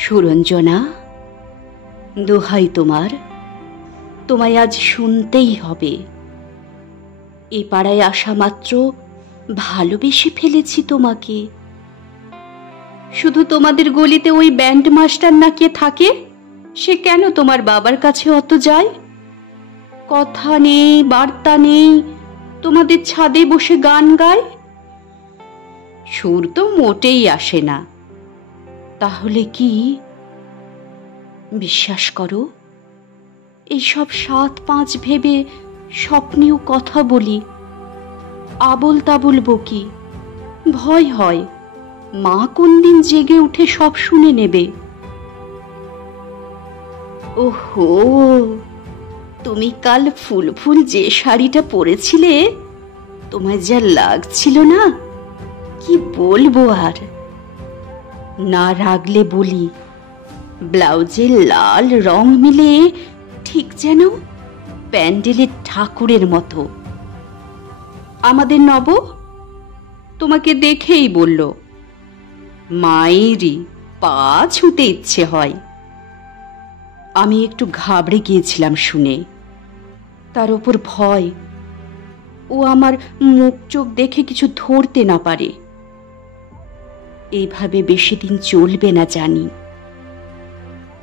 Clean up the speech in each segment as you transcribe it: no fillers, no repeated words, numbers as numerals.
সুরঞ্জনা, দোহাই তোমার, তোমায় আজ শুনতেই হবে। এ পাড়ায় আসা মাত্র ভালোবেসে ফেলেছি তোমাকে। শুধু তোমাদের গলিতে ওই ব্যান্ড মাস্টার না কে থাকে, সে কেন তোমার বাবার কাছে অত যায়? কথা নেই, বার্তা নেই, তোমাদের ছাদে বসে গান গায়। সুর তো মোটেই আসে না। তাহলে কি? বিশ্বাস করো, এইসব ৭-৫ ভেবে স্বপ্নেও কথা বলি, আবোল তাবোল বকি। ভয় হয় মা কোন দিন জেগে উঠে সব শুনে নেবে। ওহো, তুমি কাল ফুল ফুল যে শাড়িটা পরেছিলে, তোমায় যা লাগছিল না, কি বলবো আর। না রাগলে বলি, ব্লাউজের লাল রং মিলে ঠিক যেন প্যান্ডেলের ঠাকুরের মতো। আমাদের নব তোমাকে দেখেই বলল, মায়েরই পা ছুঁতে ইচ্ছে হয়। আমি একটু ঘাবড়ে গিয়েছিলাম শুনে। তার উপর ভয়, ও আমার মুখ চোখ দেখে কিছু ধরতে না পারে। এইভাবে বেশি দিন চলবে না জানি।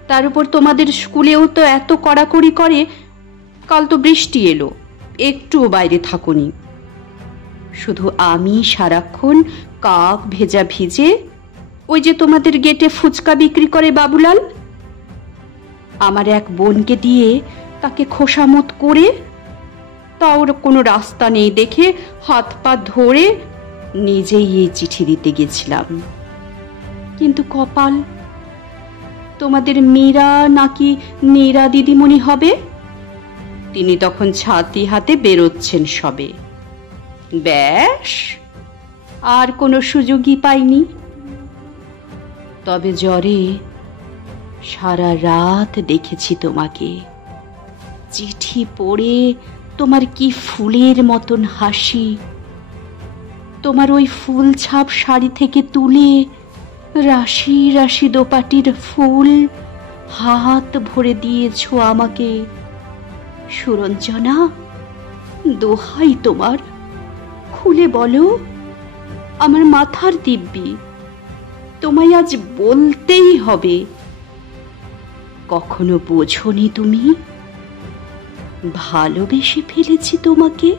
তার উপর তোমাদের স্কুলেও তো এত কড়াকড়ি করে। কাল তো বৃষ্টি এলো, একটুও বাইরে থাকুনি। শুধু আমি সারাক্ষণ কাক ভেজা ভিজে, ওই যে তোমাদের গেটে ফুচকা বিক্রি করে বাবুলাল, আমার এক বোনকে দিয়ে তাকে খোসামত করে, তাও কোনো রাস্তা নেই দেখে হাত পা ধরে নিজেই এই চিঠি দিতে গেছিলাম। কিন্তু কপাল, তোমাদের মীরা নাকি নীরা দিদিমণি হবে, তিনি তখন ছাতি হাতে বেরোচ্ছেন সবে। ব্যাস, আর কোনো সুযোগই পাইনি। তবে জ্বরে সারা রাত দেখেছি তোমাকে। চিঠি পড়ে তোমার কি ফুলের মতন হাসি, তোমার ওই ফুল ছাপ শাড়ি থেকে তুলে রাশি রাশি দোপাটির ফুল হাত ভরে দিয়েছ আমাকে। সুরঞ্জনা, দোহাই তোমার, খুলে বলো, আমার মাথার দিব্যি, তোমায় আজ বলতেই হবে। কখনো বোঝনি তুমি? ভালোবেসে ফেলেছি তোমাকে।